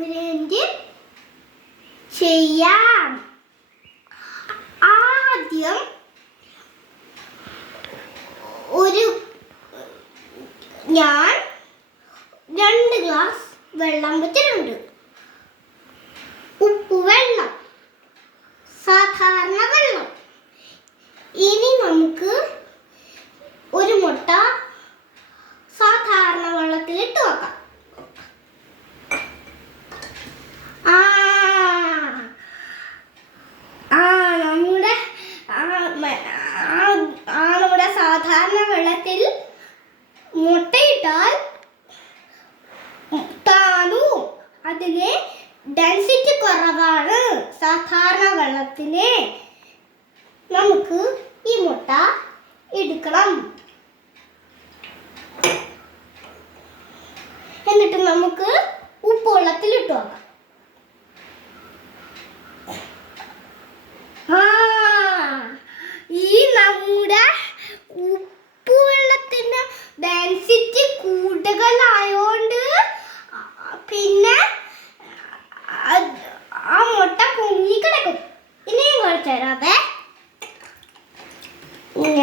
Experiment ചെയ്യാം. ആദ്യം ഞാൻ 2 ഗ്ലാസ് വെള്ളം വെച്ചിട്ടുണ്ട്. ഉപ്പുവെള്ളം, സാധാരണ വെള്ളം. ഇനി നമുക്ക് ഒരു മുട്ട സാധാരണ വെള്ളത്തിൽ ഇട്ട് വെക്കാം. നമ്മുടെ സാധാരണ വെള്ളത്തിൽ മുട്ടയിട്ടാൽ താനും അതിന് ഡെൻസിറ്റി കുറവാണ്. സാധാരണ വെള്ളത്തിന് നമുക്ക് ഈ മുട്ട എടുക്കണം. എന്നിട്ട് നമുക്ക് ഉപ്പ് വെള്ളത്തിൽ ഇട്ട് വെക്കാം.